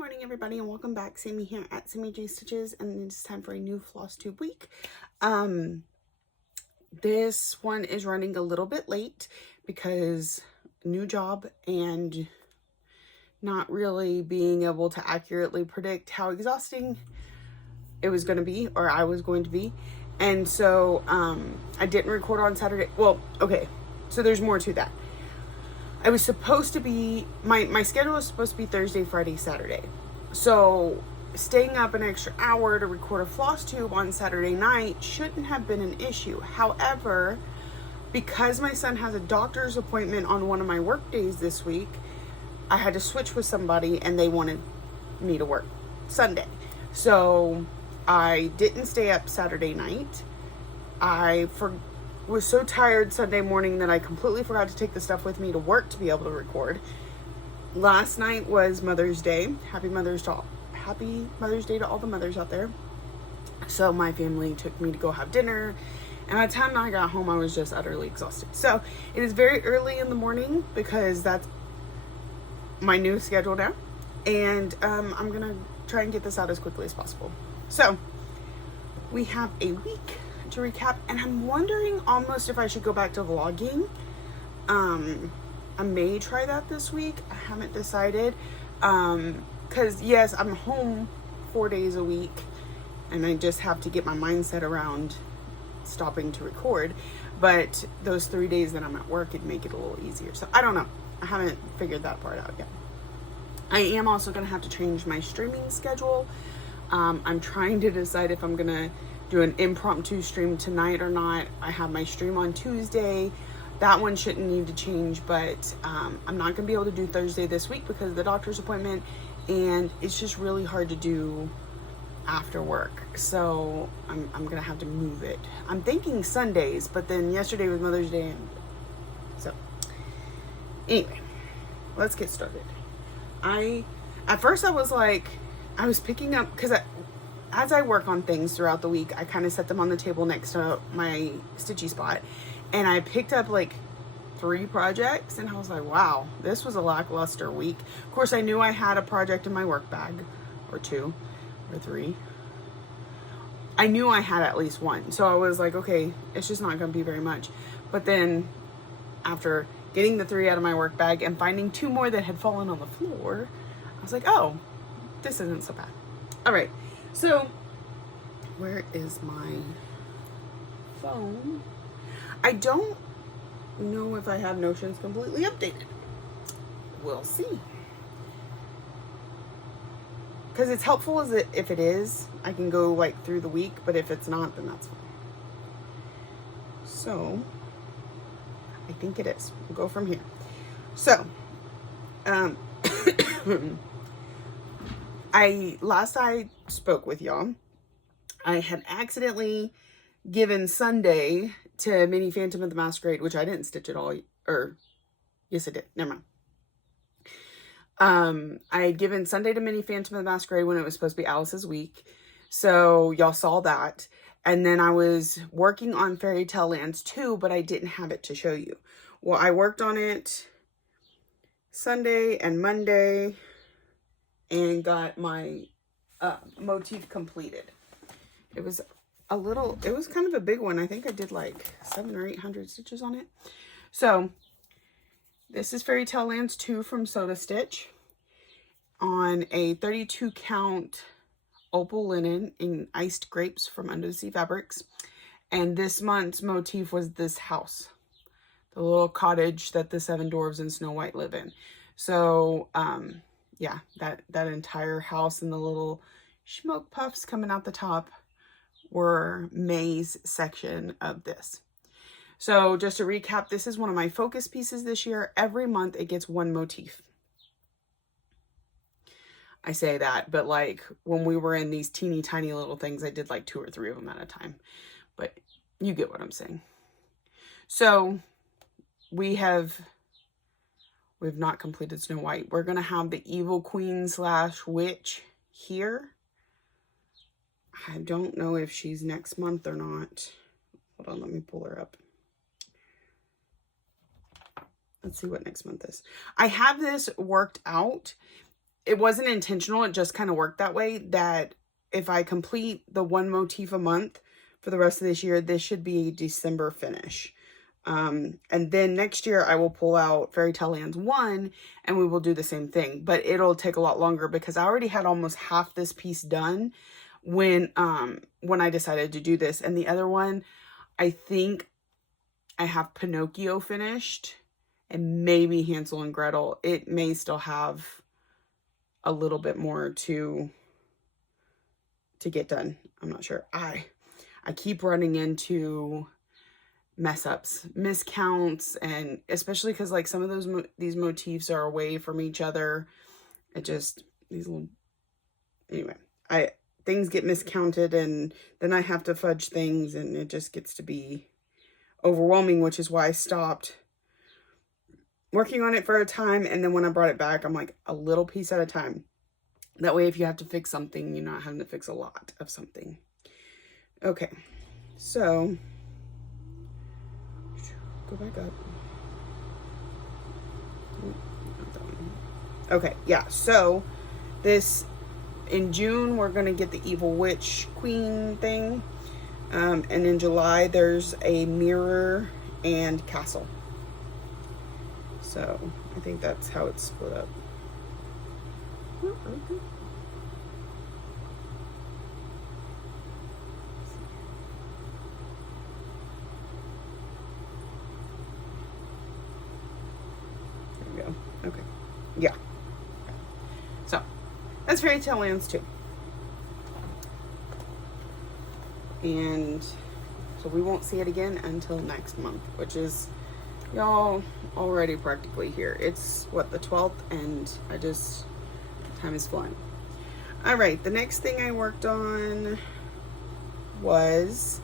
morning, everybody, and welcome back. Sammy here at Sammy J Stitches, and it's time for a new Flosstube week. This one is running a little bit late because new job and not really being able to accurately predict how exhausting it was going to be, or I was going to be. And so I didn't record on Saturday. Well, okay, so there's more to that. I was supposed to be, my schedule was supposed to be Thursday, Friday, Saturday. So staying up an extra hour to record a Flosstube on Saturday night shouldn't have been an issue. However, because my son has a doctor's appointment on one of my work days this week, I had to switch with somebody and they wanted me to work Sunday. So I didn't stay up Saturday night. I was so tired Sunday morning that I completely forgot to take the stuff with me to work to be able to record. Last night was Mother's Day. Happy Mother's Day to all the mothers out there. So my family took me to go have dinner, and by the time I got home, I was just utterly exhausted. So it is very early in the morning because that's my new schedule now, and I'm gonna try and get this out as quickly as possible. So we have a week to recap, and I'm wondering almost if I should go back to vlogging. I may try that this week. I haven't decided, because yes, I'm home 4 days a week and I just have to get my mindset around stopping to record, but those 3 days that I'm at work, it'd make it a little easier. So I don't know, I haven't figured that part out yet. I am also going to have to change my streaming schedule. I'm trying to decide if I'm going to do an impromptu stream tonight or not. I have my stream on Tuesday. That one shouldn't need to change, but I'm not going to be able to do Thursday this week because of the doctor's appointment, and it's just really hard to do after work. So I'm going to have to move it. I'm thinking Sundays, but then yesterday was Mother's Day, and so anyway, let's get started. At first I was picking up, because as I work on things throughout the week, I kind of set them on the table next to my stitchy spot, and I picked up like 3 projects, and I was like, wow, this was a lackluster week. Of course, I knew I had a project in my work bag, or 2 or 3. I knew I had at least 1, so I was like, okay, it's just not going to be very much. But then after getting the 3 out of my work bag and finding 2 more that had fallen on the floor, I was like, oh, this isn't so bad. All right, so where is my phone? I don't know if I have Notions completely updated. We'll see. Because it's helpful as if it is, I can go like through the week, but if it's not, then that's fine. So I think it is. We'll go from here. So, last I spoke with y'all, I had accidentally given Sunday to Mini Phantom of the Masquerade, which I didn't stitch at all, or yes I did, never mind. I had given Sunday to Mini Phantom of the Masquerade when it was supposed to be Alice's week, so y'all saw that. And then I was working on Fairy Tale Lands 2, but I didn't have it to show you. Well, I worked on it Sunday and Monday and got my motif completed. It was kind of a big one. I think I did like 700 or 800 stitches on it. So this is Fairy Tale Lands 2 from Soda Stitch on a 32 count opal linen in iced grapes from Under the Sea Fabrics. And this month's motif was this house, the little cottage that the 7 dwarves and Snow White live in. So yeah, that entire house and the little smoke puffs coming out the top were May's section of this. So just to recap, this is one of my focus pieces this year. Every month it gets 1 motif. I say that, but like when we were in these teeny tiny little things, I did like 2 or 3 of them at a time, but you get what I'm saying. So we've not completed Snow White. We're going to have the Evil Queen / Witch here. I don't know if she's next month or not. Hold on, let me pull her up. Let's see what next month is. I have this worked out. it wasn't intentional. It just kind of worked that way, that if I complete the one motif a month for the rest of this year, this should be a December finish. And then next year I will pull out Fairy Tale Lands 1 and we will do the same thing, but it'll take a lot longer because I already had almost half this piece done when I decided to do this. And the other one, I think I have Pinocchio finished and maybe Hansel and Gretel. It may still have a little bit more to get done. I'm not sure. I keep running into mess ups, miscounts, and especially because like some of these motifs are away from each other. It just, these little, anyway, things get miscounted and then I have to fudge things and it just gets to be overwhelming, which is why I stopped working on it for a time. And then when I brought it back, I'm like, a little piece at a time. That way, if you have to fix something, you're not having to fix a lot of something. Okay, so go back up. Okay, yeah, so this, in June, we're going to get the Evil Witch Queen thing. And in July, there's a mirror and castle. So, I think that's how it's split up. There we go. Okay. Yeah. So, that's Fairy Tale Lands 2. And so we won't see it again until next month, which is, y'all, already practically here. It's, what, the 12th? And time is flying. All right, the next thing I worked on was,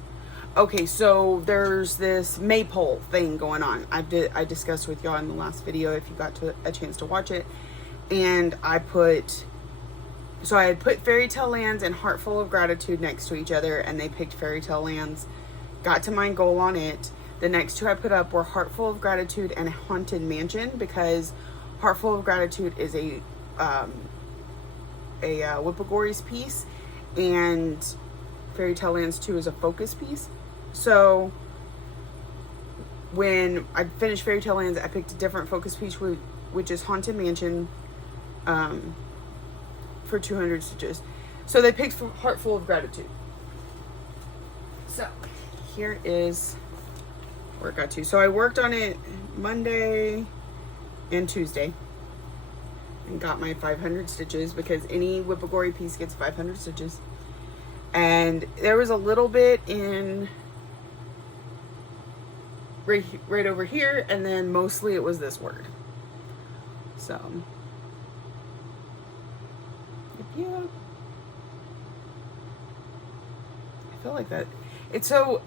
okay, so there's this maypole thing going on. I discussed with y'all in the last video if you got a chance to watch it. And I had put Fairy Tale Lands and Heartful of Gratitude next to each other, and they picked Fairy Tale Lands. Got to my goal on it. The next two I put up were Heartful of Gratitude and Haunted Mansion, because Heartful of Gratitude is a Whippagories piece, and Fairy Tale Lands 2 is a focus piece. So when I finished Fairy Tale Lands, I picked a different focus piece, which is Haunted Mansion, for 200 stitches. So they picked Heartful of Gratitude. So here is where it got to. So I worked on it Monday and Tuesday and got my 500 stitches, because any Whippagory piece gets 500 stitches. And there was a little bit in right over here, and then mostly it was this word. So yeah, I feel like that it's so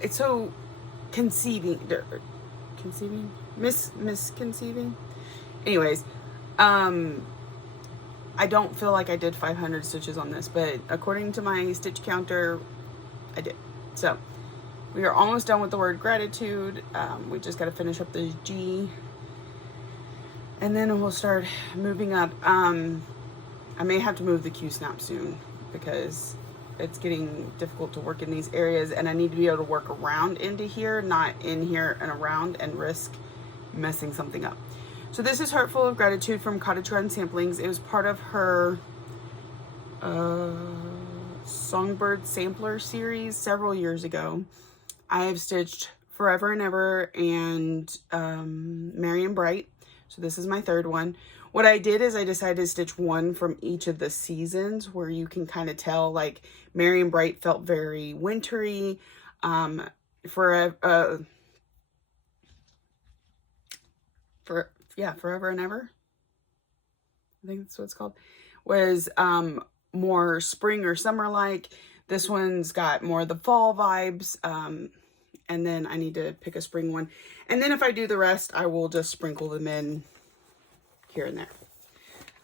misconceiving. Anyways, I don't feel like I did 500 stitches on this, but according to my stitch counter, I did. So we are almost done with the word gratitude. We just got to finish up the G, and then we'll start moving up. I may have to move the Q-snap soon, because it's getting difficult to work in these areas, and I need to be able to work around into here, not in here and around, and risk messing something up. So this is Heartful of Gratitude from Cottage Garden Samplings. It was part of her Songbird Sampler series several years ago. I have stitched Forever and Ever and Merry and Bright. So this is my third one. What I did is I decided to stitch one from each of the seasons, where you can kind of tell, like, Merry and Bright felt very wintry. Forever and Ever, I think that's what it's called, was more spring or summer like. This one's got more of the fall vibes. And then I need to pick a spring one. And then if I do the rest, I will just sprinkle them in here and there.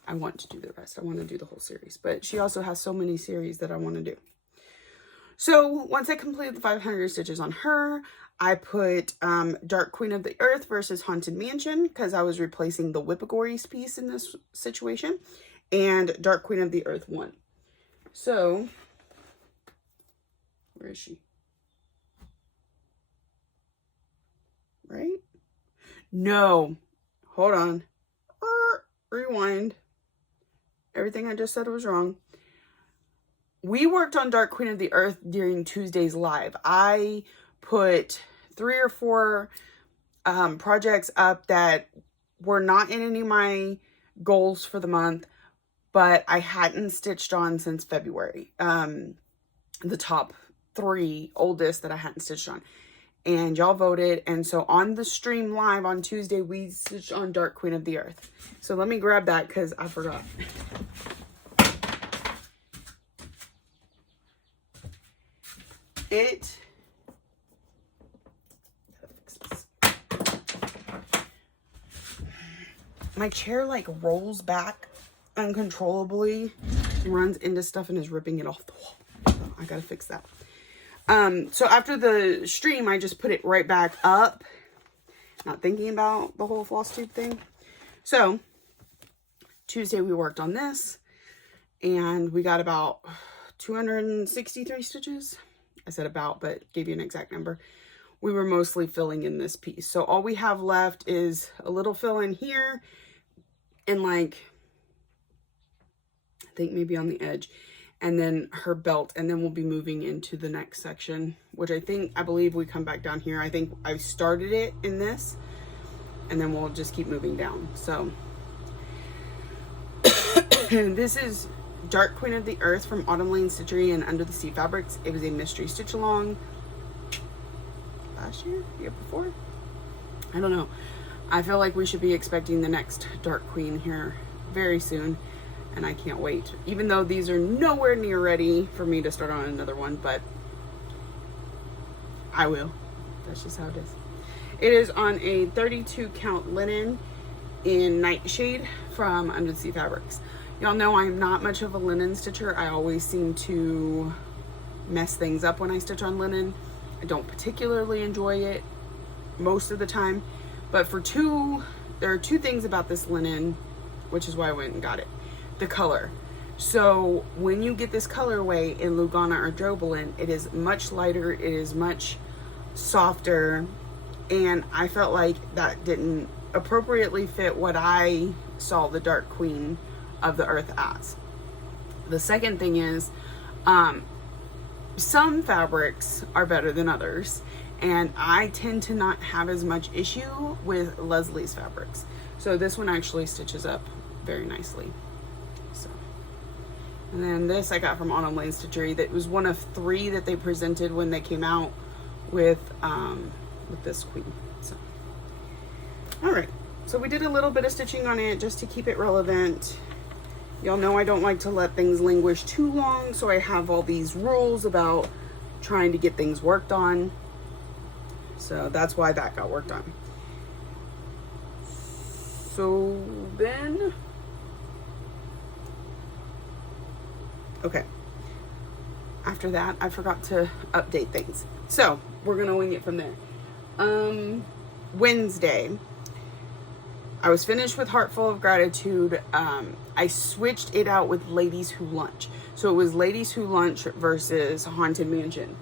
I want to do the rest. I want to do the whole series. But she also has so many series that I want to do. So once I completed the 500 stitches on her, I put Dark Queen of the Earth versus Haunted Mansion, because I was replacing the Whippagories piece in this situation. and Dark Queen of the Earth 1. So, where is she? Right? No. Hold on. Rewind. Everything I just said was wrong. We worked on Dark Queen of the Earth during Tuesday's live. I put 3 or 4 projects up that were not in any of my goals for the month, but I hadn't stitched on since February. The top 3 oldest that I hadn't stitched on. And y'all voted. And so on the stream live on Tuesday, we stitched on Dark Queen of the Earth. So let me grab that because I forgot. My chair like rolls back uncontrollably, runs into stuff and is ripping it off the wall. So I gotta fix that. So after the stream, I just put it right back up, not thinking about the whole Flosstube thing. So Tuesday we worked on this and we got about 263 stitches. I said about, but gave you an exact number. We were mostly filling in this piece. So all we have left is a little fill in here and like, I think maybe on the edge, and then her belt, and then we'll be moving into the next section, which I believe we come back down here. I think I started it in this, and then we'll just keep moving down. So this is Dark Queen of the Earth from Autumn Lane Stitchery and Under the Sea Fabrics. It was a mystery stitch along last year, year before. I don't know. I feel like we should be expecting the next Dark Queen here very soon. And I can't wait, even though these are nowhere near ready for me to start on another one, but I will. That's just how it is. It is on a 32 count linen in Nightshade from Under the Sea Fabrics. Y'all know I'm not much of a linen stitcher. I always seem to mess things up when I stitch on linen. I don't particularly enjoy it most of the time, but there are 2 things about this linen, which is why I went and got it. The color. So when you get this colorway in Lugana or Jobelan, it is much lighter, it is much softer, and I felt like that didn't appropriately fit what I saw the Dark Queen of the Earth as. The second thing is, some fabrics are better than others, and I tend to not have as much issue with Leslie's fabrics. So this one actually stitches up very nicely. And then this I got from Autumn Lane Stitchery. That was one of 3 that they presented when they came out with this queen. So, all right. So we did a little bit of stitching on it just to keep it relevant. Y'all know I don't like to let things languish too long, so I have all these rules about trying to get things worked on. So that's why that got worked on. So then, okay, after that, I forgot to update things. So we're going to wing it from there. Wednesday, I was finished with Heartful of Gratitude. I switched it out with Ladies Who Lunch. So it was Ladies Who Lunch versus Haunted Mansion.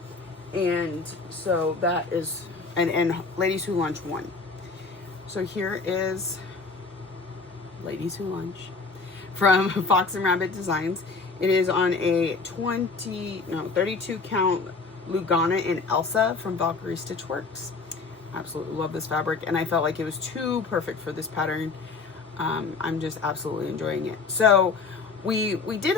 And so that is, and Ladies Who Lunch won. So here is Ladies Who Lunch from Fox and Rabbit Designs. It is on a 32 count Lugana and Elsa from Valkyrie Stitchworks. Absolutely love this fabric, and I felt like it was too perfect for this pattern. I'm just absolutely enjoying it. So we did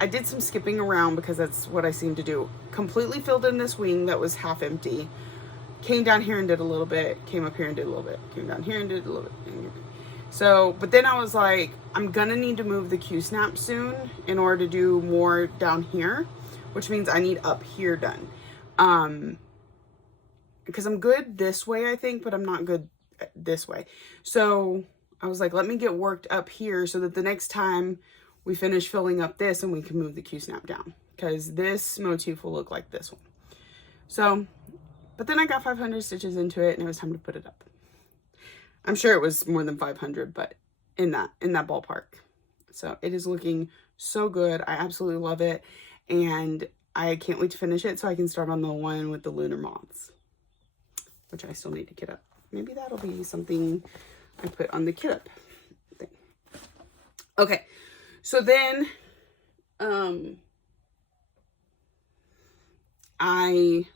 I did some skipping around because that's what I seem to do. Completely filled in this wing that was half empty. Came down here and did a little bit. Came up here and did a little bit. Came down here and did a little bit. So, but then I was like, I'm gonna need to move the Q-snap soon in order to do more down here, which means I need up here done. Because I'm good this way, I think, but I'm not good this way. So I was like, let me get worked up here so that the next time we finish filling up this and we can move the Q-snap down, because this motif will look like this one. So, but then I got 500 stitches into it and it was time to put it up. I'm sure it was more than 500, but in that ballpark. So it is looking so good. I absolutely love it. And I can't wait to finish it so I can start on the one with the lunar moths, which I still need to get up. Maybe that'll be something I put on the kit up thing. Okay, so then I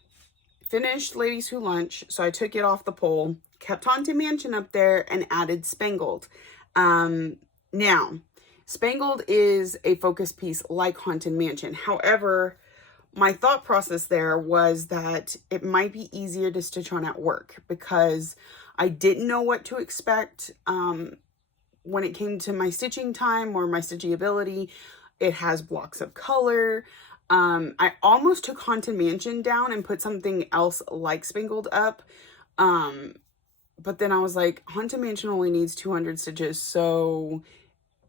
finished Ladies Who Lunch, so I took it off the pole, kept Haunted Mansion up there, and added Spangled. Now, Spangled is a focus piece like Haunted Mansion. However, my thought process there was that it might be easier to stitch on at work because I didn't know what to expect when it came to my stitching time or my stitching ability. It has blocks of color. I almost took Haunted Mansion down and put something else like Spangled up. But then I was like, Haunted Mansion only needs 200 stitches. So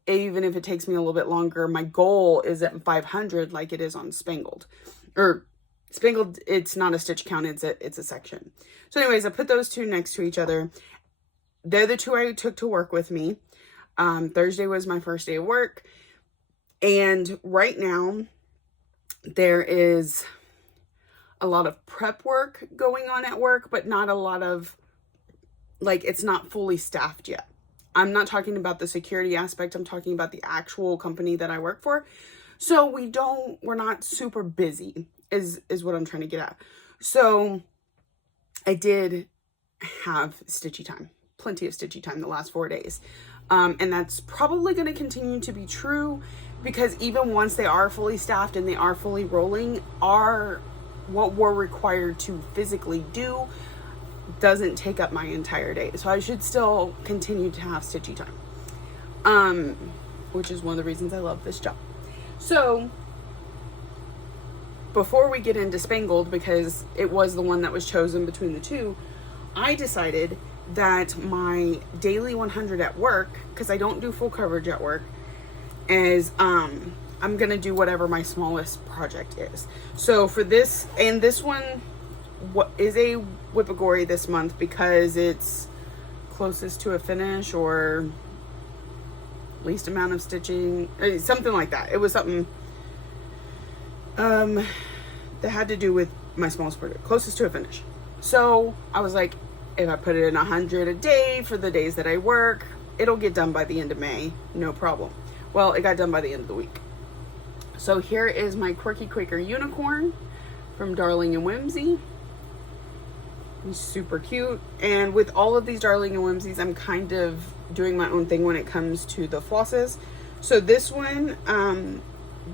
even if it takes me a little bit longer, my goal is at 500 like it is on Spangled. Or Spangled, it's not a stitch count, it's a section. So anyways, I put those two next to each other. They're the two I took to work with me. Thursday was my first day of work. And right now, there is a lot of prep work going on at work, but not a lot of, like, it's not fully staffed yet. I'm not talking about the security aspect. I'm talking about the actual company that I work for. So we're not super busy is what I'm trying to get at. So I did have stitchy time, plenty of stitchy time the last 4 days. And that's probably going to continue to be true because even once they are fully staffed and they are fully rolling, what we're required to physically do doesn't take up my entire day. So I should still continue to have stitchy time, which is one of the reasons I love this job. So before we get into Spangled, because it was the one that was chosen between the two, I decided that my daily 100 at work, because I don't do full coverage at work, is I'm gonna do whatever my smallest project is. So for this, and this one what is a Whippagore this month because it's closest to a finish or least amount of stitching, something like that. It was something that had to do with my smallest project, closest to a finish. So I was like, if I put it in 100 a day for the days that I work, it'll get done by the end of May, no problem. Well, it got done by the end of the week. So here is my Quirky Quaker unicorn from Darling and Whimsy. He's super cute. And with all of these Darling and Whimsies, I'm kind of doing my own thing when it comes to the flosses. So this one,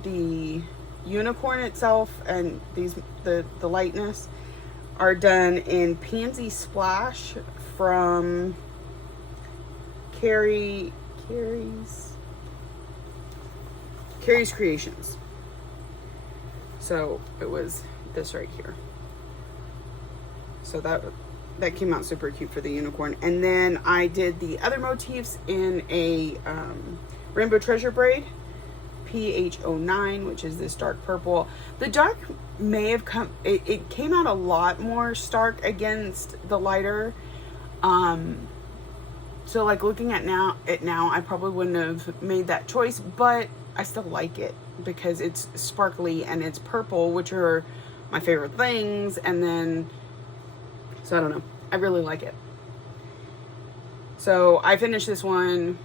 the unicorn itself and the lightness are done in Pansy Splash from Carrie's Creations. So it was this right here. So that came out super cute for the unicorn. And then I did the other motifs in a Rainbow Treasure braid, PH09, which is this dark purple. The dark may have come, it came out a lot more stark against the lighter. So like looking at it now, I probably wouldn't have made that choice, but I still like it because it's sparkly and it's purple, which are my favorite things. And then, so I don't know, I really like it. So I finished this one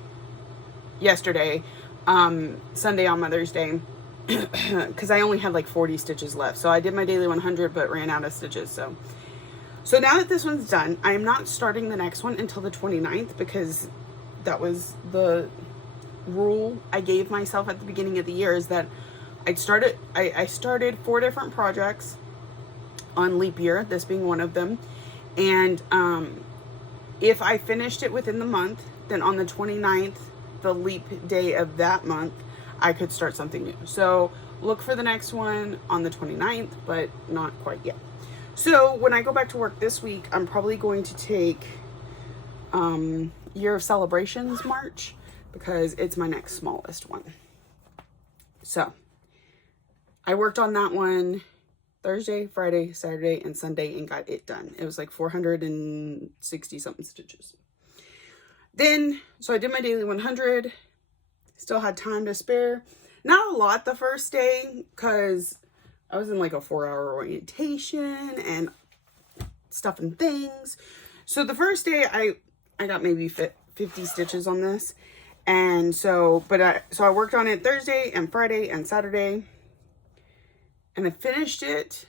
yesterday, Sunday on Mother's Day, because I only had like 40 stitches left. So I did my daily 100, but ran out of stitches. So now that this one's done, I am not starting the next one until the 29th because that was the rule I gave myself at the beginning of the year, is that I started 4 different projects on leap year, this being one of them. And if I finished it within the month, then on the 29th, the leap day of that month, I could start something new. So look for the next one on the 29th, but not quite yet. So when I go back to work this week, I'm probably going to take Year of Celebrations March because it's my next smallest one. So I worked on that one Thursday, Friday, Saturday, and Sunday and got it done. It was like 460 something stitches. Then, so I did my daily 100, Still had time to spare. Not a lot the first day because I was in like a 4-hour orientation and stuff and things. So the first day I got maybe 50 stitches on this. And so, I worked on it Thursday and Friday and Saturday. And I finished it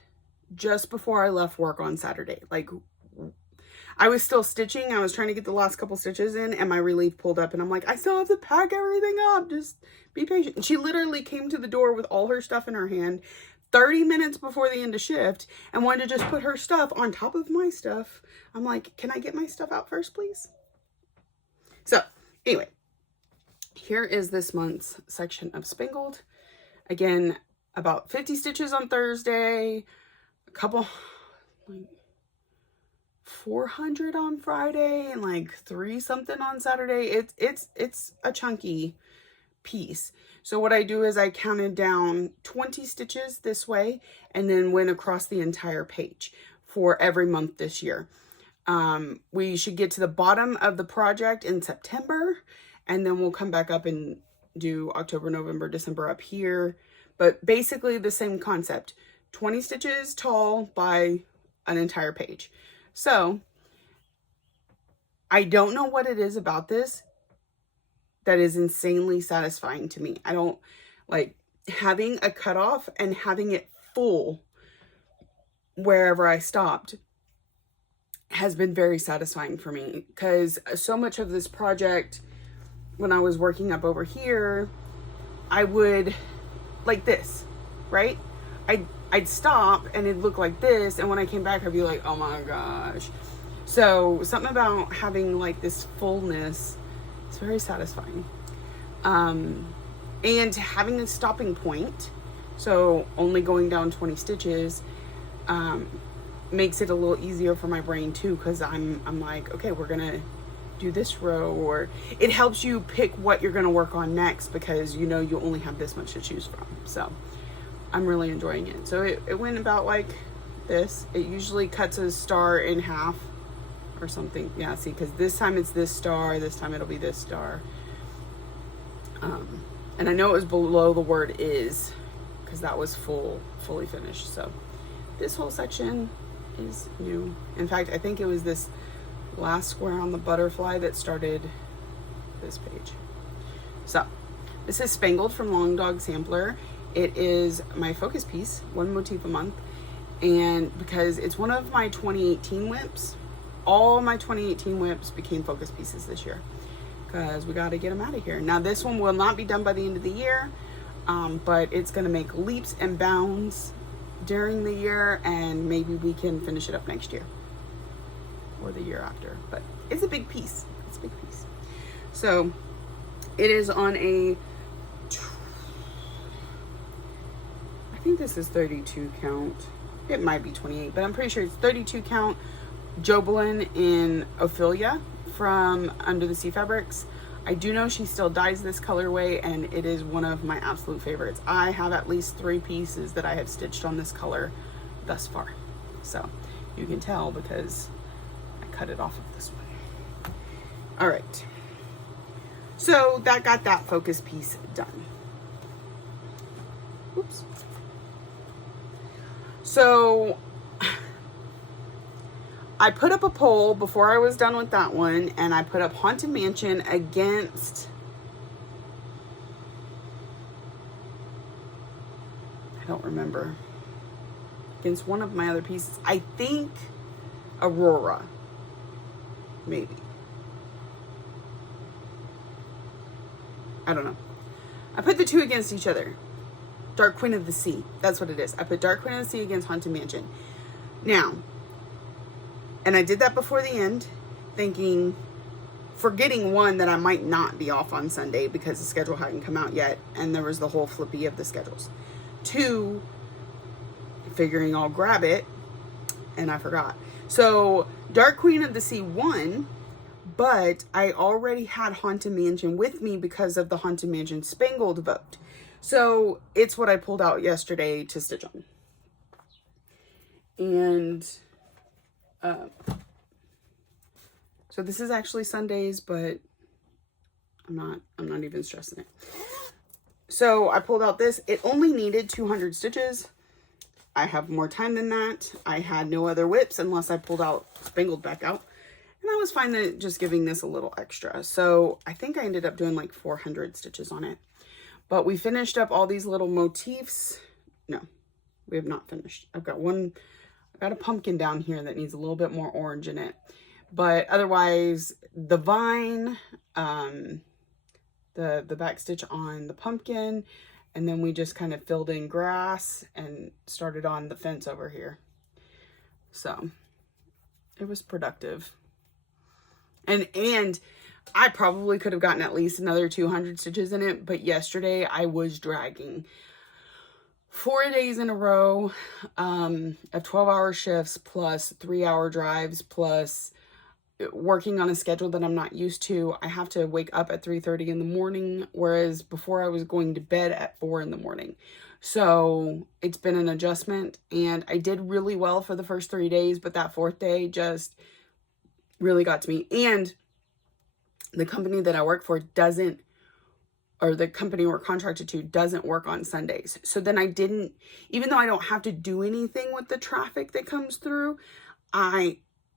just before I left work on Saturday. Like, I was still stitching. I was trying to get the last couple stitches in, and my relief pulled up, and I'm like, I still have to pack everything up. Just be patient. And she literally came to the door with all her stuff in her hand 30 minutes before the end of shift and wanted to just put her stuff on top of my stuff. I'm like, can I get my stuff out first, please? So, anyway, here is this month's section of Spangled. Again, about 50 stitches on Thursday, a couple, like 400 on Friday, and like 3 something on Saturday. It's a chunky piece. So what I do is I counted down 20 stitches this way and then went across the entire page for every month this year. We should get to the bottom of the project in September, and then we'll come back up and do October, November, December up here. But basically the same concept, 20 stitches tall by an entire page. So I don't know what it is about this that is insanely satisfying to me. I don't like having a cutoff and having it full wherever I stopped has been very satisfying for me, because so much of this project, when I was working up over here, I would like this, right? I'd stop and it'd look like this, and when I came back I'd be like, oh my gosh. So something about having like this fullness is very satisfying. And having a stopping point, so only going down 20 stitches, makes it a little easier for my brain too, because I'm like, okay, we're gonna do this row, or it helps you pick what you're gonna work on next, because you know you only have this much to choose from. So I'm really enjoying it. So it went about like this. It usually cuts a star in half or something. Yeah, see, because this time it's this star, this time it'll be this star. And I know it was below the word is, because that was fully finished. So this whole section is new. In fact, I think it was this last square on the butterfly that started this page. So this is Spangled from Long Dog Sampler. It is my focus piece, one motif a month, and because it's one of my 2018 whips, all my 2018 whips became focus pieces this year, because we got to get them out of here. Now this one will not be done by the end of the year, but it's going to make leaps and bounds during the year, and maybe we can finish it up next year or the year after. But it's a big piece. It's a big piece. So it is on a, I think this is 32 count. It might be 28, but I'm pretty sure it's 32 count Jobelin in Ophelia from Under the Sea Fabrics. I do know she still dyes this colorway, and it is one of my absolute favorites. I have at least 3 pieces that I have stitched on this color thus far. So you can tell because I cut it off of this one. All right. So that got that focus piece done. Oops. So I put up a poll before I was done with that one, and I put up Haunted Mansion against, I don't remember, against one of my other pieces. I think Aurora, maybe. I don't know. I put the two against each other. Dark Queen of the Sea. That's what it is. I put Dark Queen of the Sea against Haunted Mansion. Now, and I did that before the end, thinking, forgetting one, that I might not be off on Sunday because the schedule hadn't come out yet, and there was the whole flippy of the schedules. 2, figuring I'll grab it, and I forgot. So Dark Queen of the Sea won, but I already had Haunted Mansion with me because of the Haunted Mansion Spangled vote. So it's what I pulled out yesterday to stitch on. And so this is actually Sundays, but I'm not even stressing it. So I pulled out this. It only needed 200 stitches. I have more time than that. I had no other whips unless I pulled out Spangled back out. And I was fine that just giving this a little extra. So I think I ended up doing like 400 stitches on it. But we finished up all these little motifs. No, we have not finished. I've got a pumpkin down here that needs a little bit more orange in it. But otherwise, the vine, the back stitch on the pumpkin, and then we just kind of filled in grass and started on the fence over here. So it was productive. And I probably could have gotten at least another 200 stitches in it, but yesterday I was dragging 4 days in a row of 12-hour shifts plus 3-hour drives plus working on a schedule that I'm not used to. I have to wake up at 3:30 in the morning, whereas before I was going to bed at 4 in the morning. So it's been an adjustment, and I did really well for the first 3 days, but that 4th day just really got to me. And the company that I work for doesn't, or the company we're contracted to doesn't work on Sundays. So then I didn't, even though I don't have to do anything with the traffic that comes through,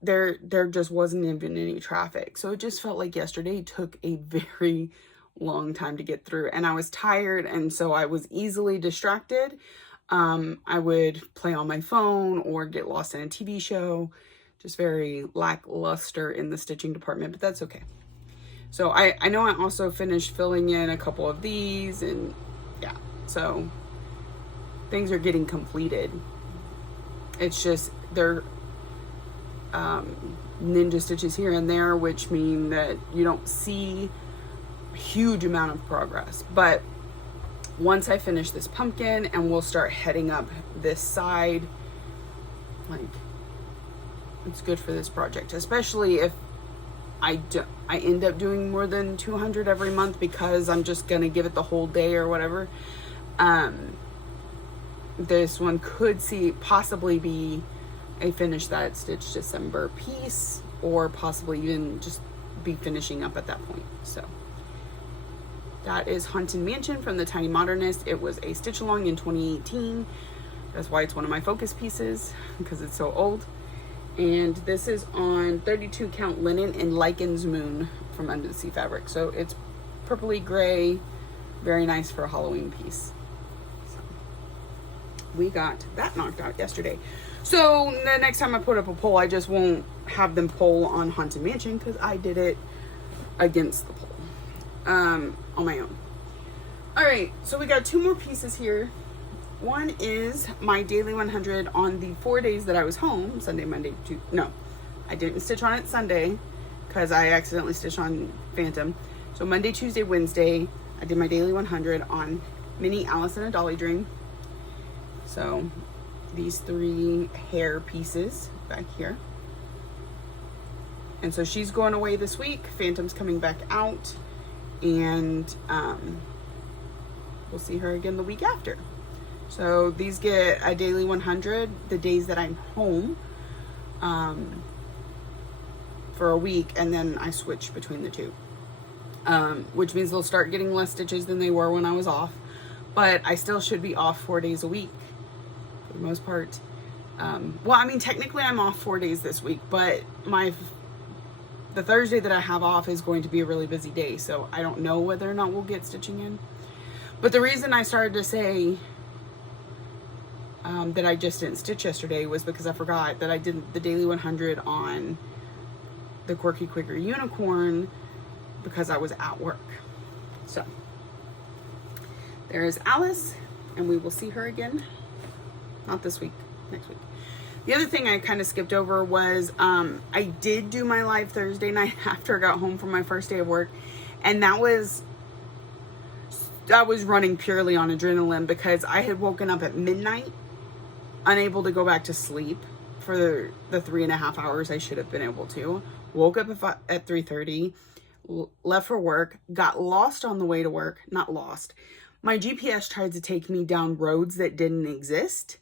there just wasn't even any traffic. So it just felt like yesterday took a very long time to get through, and I was tired, and so I was easily distracted. I would play on my phone or get lost in a TV show. Just very lackluster in the stitching department, but that's okay. So I know I also finished filling in a couple of these, and yeah, so things are getting completed. It's just they're ninja stitches here and there, which mean that you don't see a huge amount of progress. But once I finish this pumpkin and we'll start heading up this side, like, it's good for this project, especially if I end up doing more than 200 every month, because I'm just gonna give it the whole day or whatever. This one could possibly be a finish that stitch December piece, or possibly even just be finishing up at that point. So that is Haunted Mansion from the Tiny Modernist. It was a stitch along in 2018. That's why it's one of my focus pieces, because it's so old. And this is on 32 count linen in Lycan's Moon from Under the Sea fabric. So it's purpley gray, very nice for a Halloween piece. So we got that knocked out yesterday. So the next time I put up a poll, I just won't have them poll on Haunted Mansion, because I did it against the poll on my own. All right, so we got 2 more pieces here. One is my daily 100 on the 4 days that I was home, Sunday, Monday, Tuesday. No, I didn't stitch on it Sunday because I accidentally stitched on Phantom. So Monday, Tuesday, Wednesday, I did my daily 100 on Minnie, Alice, and a Dolly Dream. So these 3 hair pieces back here. And so she's going away this week. Phantom's coming back out, and we'll see her again the week after. So these get a daily 100 the days that I'm home for a week, and then I switch between the 2, which means they'll start getting less stitches than they were when I was off, but I still should be off 4 days a week for the most part. Well, I mean, technically I'm off 4 days this week, but the Thursday that I have off is going to be a really busy day, so I don't know whether or not we'll get stitching in. But the reason I started to say that I just didn't stitch yesterday was because I forgot that I did the daily 100 on the Quirky Quaker Unicorn because I was at work. So there is Alice, and we will see her again, not this week, next week. The other thing I kind of skipped over was I did do my live Thursday night after I got home from my first day of work, and I was running purely on adrenaline because I had woken up at midnight, unable to go back to sleep for the 3.5 hours I should have been able to. Woke up at 3:30, left for work, got lost on the way to work. Not lost. My GPS tried to take me down roads that didn't exist.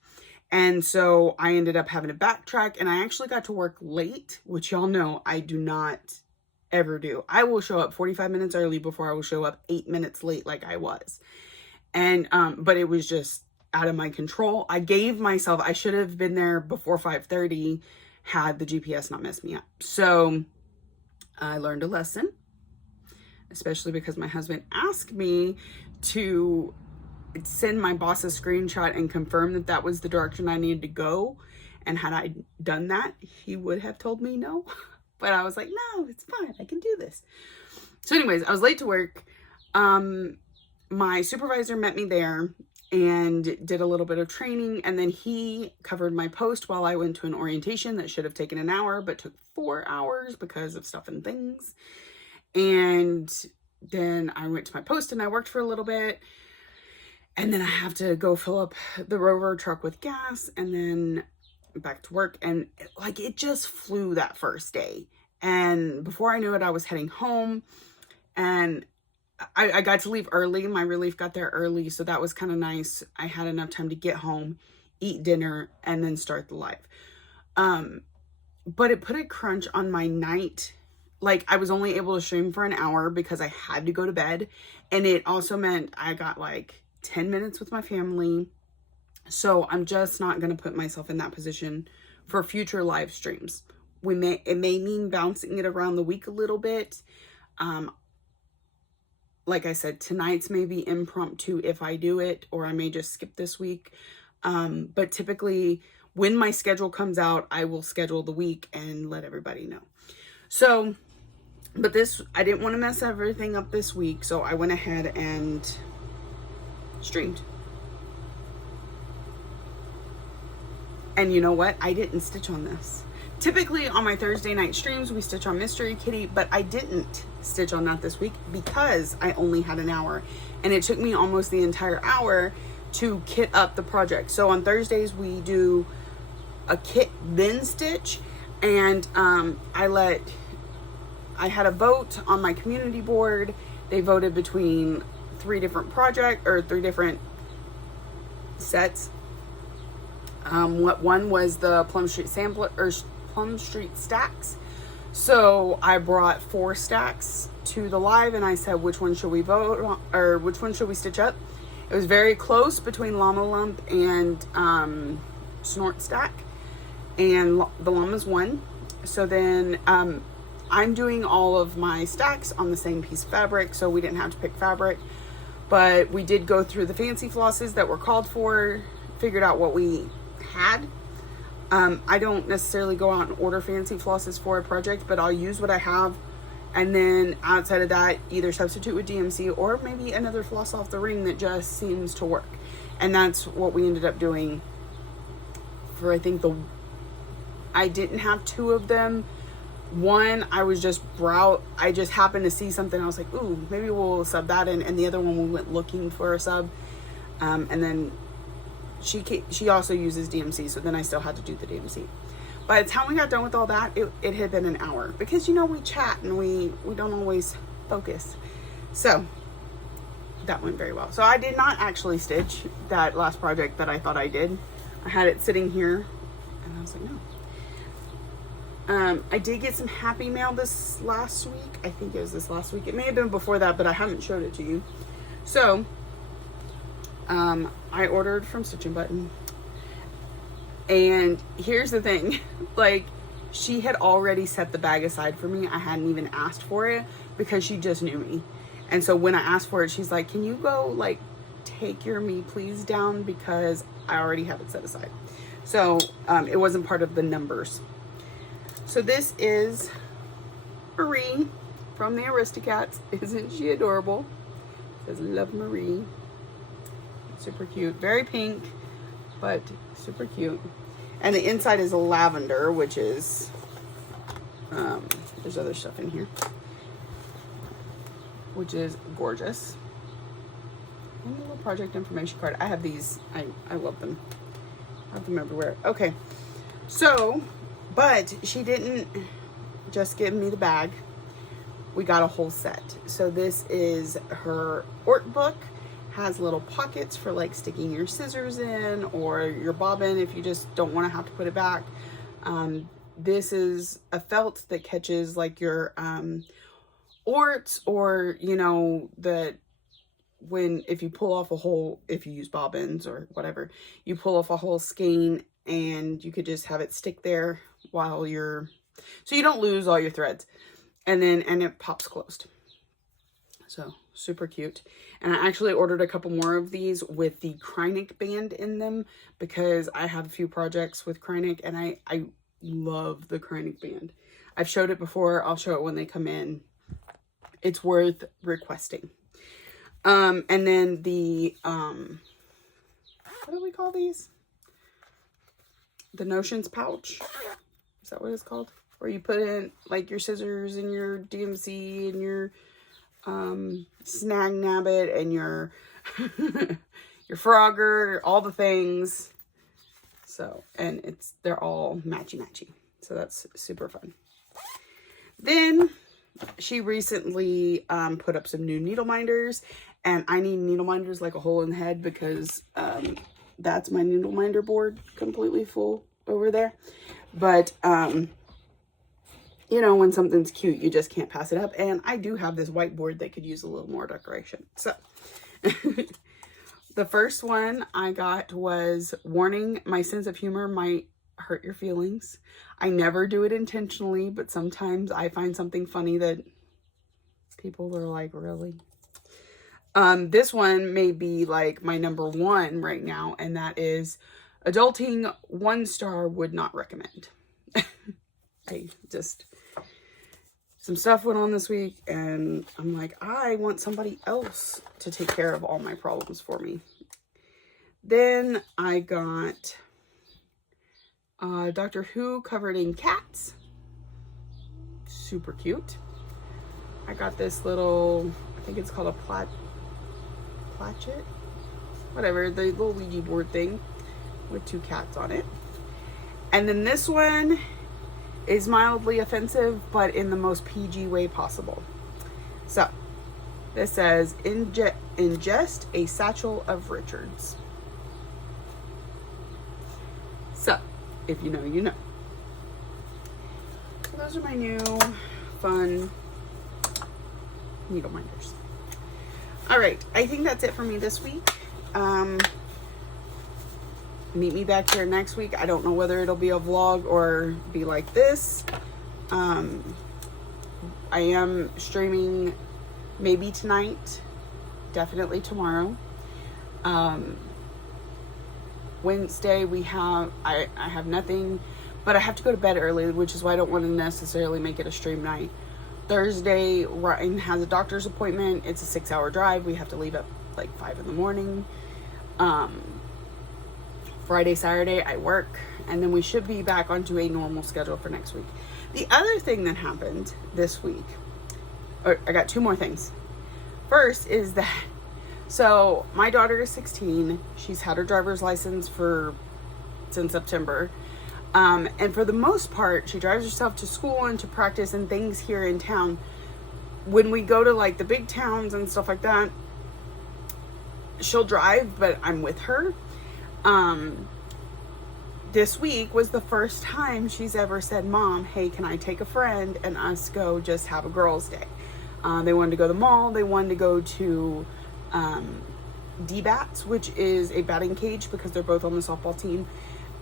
And so I ended up having to backtrack, and I actually got to work late, which y'all know I do not ever do. I will show up 45 minutes early before I will show up 8 minutes late like I was. And, but it was just out of my control. I gave myself, I should have been there before 5:30 had the GPS not messed me up. So I learned a lesson, especially because my husband asked me to send my boss a screenshot and confirm that that was the direction I needed to go. And had I done that, he would have told me no. But I was like, no, it's fine. I can do this. So anyways, I was late to work. My supervisor met me there and did a little bit of training. And then he covered my post while I went to an orientation that should have taken an hour, but took 4 hours because of stuff and things. And then I went to my post and I worked for a little bit. And then I have to go fill up the rover truck with gas and then back to work. And like, it just flew that first day. And before I knew it, I was heading home, and I got to leave early. My relief got there early, so that was kind of nice. I had enough time to get home, eat dinner, and then start the live. But it put a crunch on my night. Like, I was only able to stream for an hour because I had to go to bed. And it also meant I got like 10 minutes with my family. So I'm just not going to put myself in that position for future live streams. It may mean bouncing it around the week a little bit. Like I said, tonight's may be impromptu if I do it, or I may just skip this week. But typically when my schedule comes out, I will schedule the week and let everybody know. So, but I didn't want to mess everything up this week. So I went ahead and streamed. And you know what? I didn't stitch on this. Typically on my Thursday night streams, we stitch on Mystery Kitty, but I didn't stitch on that this week because I only had an hour. And it took me almost the entire hour to kit up the project. So on Thursdays, we do a kit, then stitch. And I had a vote on my community board. They voted between 3 different three different sets. One was the Plum Street sampler, or Plum Street stacks. So I brought 4 stacks to the live and I said, which one should we vote on, or which one should we stitch up? It was very close between Llama Lump and Snort Stack, and the llamas won. So then I'm doing all of my stacks on the same piece of fabric, so we didn't have to pick fabric. But we did go through the fancy flosses that were called for, figured out what we had. I don't necessarily go out and order fancy flosses for a project, but I'll use what I have. And then outside of that, either substitute with DMC or maybe another floss off the ring that just seems to work. And that's what we ended up doing for, I think I didn't have 2 of them. One, I just happened to see something. I was like, ooh, maybe we'll sub that in. And the other one, we went looking for a sub. And then she also uses DMC. So then I still had to do the DMC. By the time we got done with all that, it had been an hour. Because, you know, we chat and we don't always focus. So that went very well. So I did not actually stitch that last project that I thought I did. I had it sitting here. And I was like, no. I did get some happy mail this last week. I think it was this last week. It may have been before that, but I haven't showed it to you. So, I ordered from Stitching Button. And here's the thing. Like, she had already set the bag aside for me. I hadn't even asked for it because she just knew me. And so when I asked for it, she's like, can you go, like, take your Me Please down because I already have it set aside. So, it wasn't part of the numbers. So this is Marie from the Aristocats. Isn't she adorable? It says, love Marie. Super cute. Very pink, but super cute. And the inside is a lavender, which is, there's other stuff in here, which is gorgeous. And a little project information card. I have these. I love them. I have them everywhere. Okay. So, but she didn't just give me the bag. We got a whole set. So this is her Ort book. Has little pockets for like sticking your scissors in or your bobbin if you just don't want to have to put it back. This is a felt that catches like your orts, or, you know, that if you pull off a whole, if you use bobbins or whatever, you pull off a whole skein and you could just have it stick there while you're, so you don't lose all your threads, and it pops closed. So super cute. And I actually ordered a couple more of these with the Krynic band in them because I have a few projects with Krynic, and I love the Krynic band. I've showed it before. I'll show it when they come in. It's worth requesting. And then the, what do we call these? The Notions pouch. Is that what it's called? Where you put in like your scissors and your DMC and your, snag nabbit and your, your Frogger, all the things. So, and they're all matchy-matchy. So that's super fun. Then she recently put up some new needle minders, and I need needle minders like a hole in the head because that's my needle minder board completely full over there. But you know, when something's cute, you just can't pass it up. And I do have this whiteboard that could use a little more decoration. So the first one I got was, warning, my sense of humor might hurt your feelings. I never do it intentionally, but sometimes I find something funny that people are like, really? This one may be like my number one right now, and that is adulting 1 star, would not recommend. Some stuff went on this week, and I'm like, I want somebody else to take care of all my problems for me. Then I got Doctor Who covered in cats. Super cute. I got this little, I think it's called a platchet? Whatever, the little Ouija board thing with 2 cats on it. And then this one is mildly offensive, but in the most PG way possible. So, this says, ingest a satchel of Richards. So, if you know, you know. So those are my new fun needle minders. All right, I think that's it for me this week. Meet me back here next week. I don't know whether it'll be a vlog or be like this. I am streaming maybe tonight, definitely tomorrow. Wednesday I have nothing, but I have to go to bed early, which is why I don't want to necessarily make it a stream night. Thursday, Ryan has a doctor's appointment. It's a 6-hour drive. We have to leave at like 5 in the morning. Friday, Saturday, I work, and then we should be back onto a normal schedule for next week. The other thing that happened this week, or I got 2 more things. First is that, so my daughter is 16. She's had her driver's license since September. And for the most part, she drives herself to school and to practice and things here in town. When we go to like the big towns and stuff like that, she'll drive, but I'm with her. This week was the first time she's ever said, Mom, hey, can I take a friend and us go just have a girls' day? They wanted to go to the mall. They wanted to go to D-Bats, which is a batting cage because they're both on the softball team,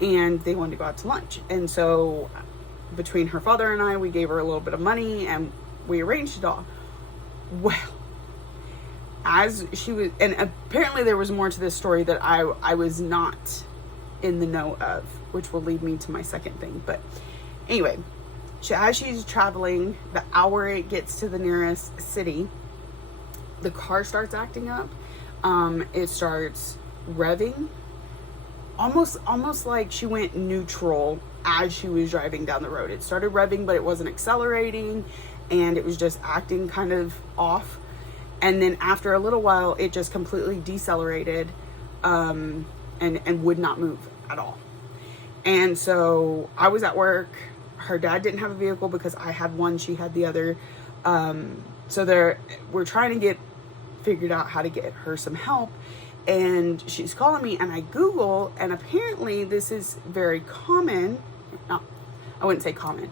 and they wanted to go out to lunch. And so between her father and I, we gave her a little bit of money and we arranged it all. Well, as she was, and apparently there was more to this story that I was not in the know of, which will lead me to my second thing. But anyway, as she's traveling, the hour it gets to the nearest city, the car starts acting up. It starts revving, almost like she went neutral as she was driving down the road. It started revving, but it wasn't accelerating, and it was just acting kind of off. And then after a little while, it just completely decelerated, and would not move at all. And so I was at work. Her dad didn't have a vehicle because I had one, she had the other. So we're trying to get figured out how to get her some help. And she's calling me, and I Google, and apparently this is very common. No, I wouldn't say common.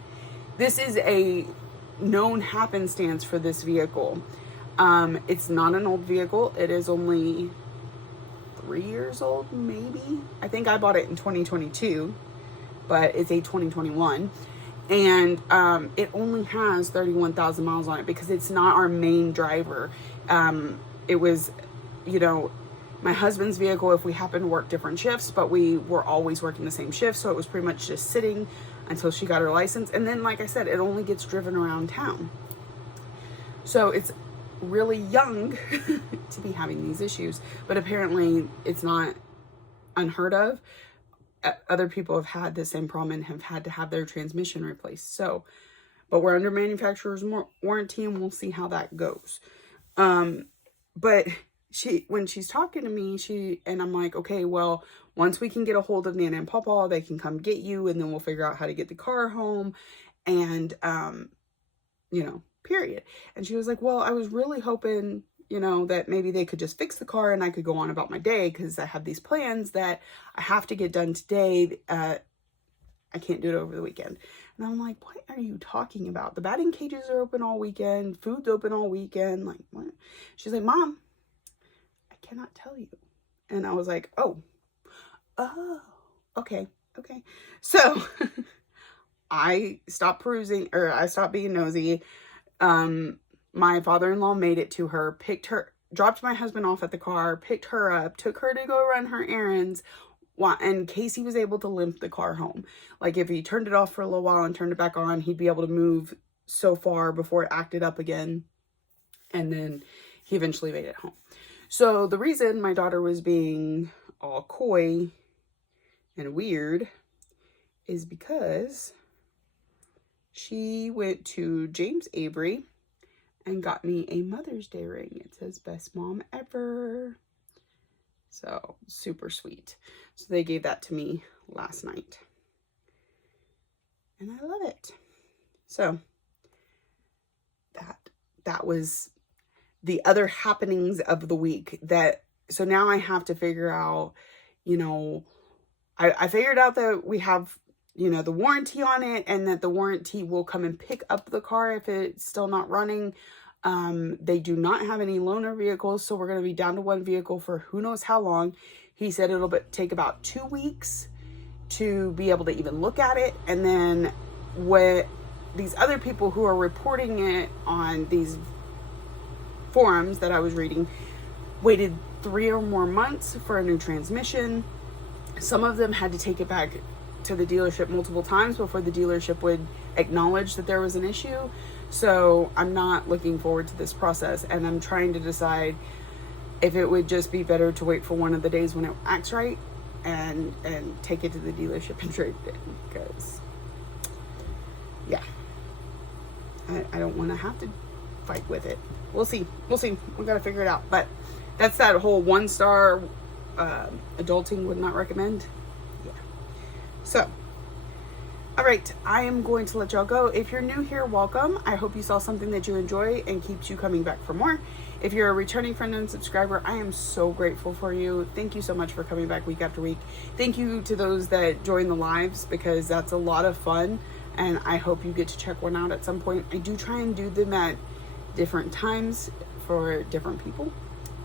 This is a known happenstance for this vehicle. It's not an old vehicle. It is only 3 years old, maybe. I think I bought it in 2022, but it's a 2021. And it only has 31,000 miles on it because it's not our main driver. It was, you know, my husband's vehicle if we happen to work different shifts, but we were always working the same shift. So it was pretty much just sitting until she got her license. And then, like I said, it only gets driven around town. So it's really young to be having these issues, but apparently it's not unheard of. Other people have had the same problem and have had to have their transmission replaced. So, but we're under manufacturer's warranty, and we'll see how that goes. But when she's talking to me, and I'm like, okay, well, once we can get a hold of Nana and Papa, they can come get you, and then we'll figure out how to get the car home, and, you know, period. And she was like, well, I was really hoping, you know, that maybe they could just fix the car and I could go on about my day, because I have these plans that I have to get done today. I can't do it over the weekend. And I'm like, what are you talking about? The batting cages are open all weekend. Food's open all weekend. Like, what? She's like, Mom, I cannot tell you. And I was like, oh, okay. So I stopped perusing, or I stopped being nosy. My father-in-law made it to her, dropped my husband off at the car, picked her up, took her to go run her errands, and Casey was able to limp the car home. Like, if he turned it off for a little while and turned it back on, he'd be able to move so far before it acted up again. And then he eventually made it home. So the reason my daughter was being all coy and weird is because she went to James Avery and got me a Mother's Day ring. It says best mom ever. So super sweet. So they gave that to me last night. And I love it. So that was the other happenings of the week. So now I have to figure out, you know, I figured out that we have, you know, the warranty on it, and that the warranty will come and pick up the car if it's still not running. They do not have any loaner vehicles, so we're going to be down to one vehicle for who knows how long. He said it'll take about 2 weeks to be able to even look at it. And then what these other people who are reporting it on these forums that I was reading waited 3 or more months for a new transmission. Some of them had to take it back to the dealership multiple times before the dealership would acknowledge that there was an issue. So I'm not looking forward to this process, and I'm trying to decide if it would just be better to wait for one of the days when it acts right and take it to the dealership and trade it in, because yeah, I don't want to have to fight with it. We'll see. We got to figure it out. But that's that whole 1-star adulting would not recommend. Yeah. So, all right, I am going to let y'all go. If you're new here, welcome. I hope you saw something that you enjoy and keeps you coming back for more. If you're a returning friend and subscriber, I am so grateful for you. Thank you so much for coming back week after week. Thank you to those that join the lives, because that's a lot of fun, and I hope you get to check one out at some point. I do try and do them at different times for different people,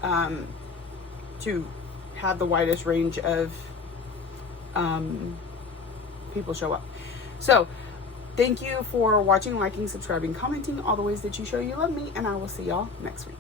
to have the widest range of people show up. So thank you for watching, liking, subscribing, commenting, all the ways that you show you love me, and I will see y'all next week.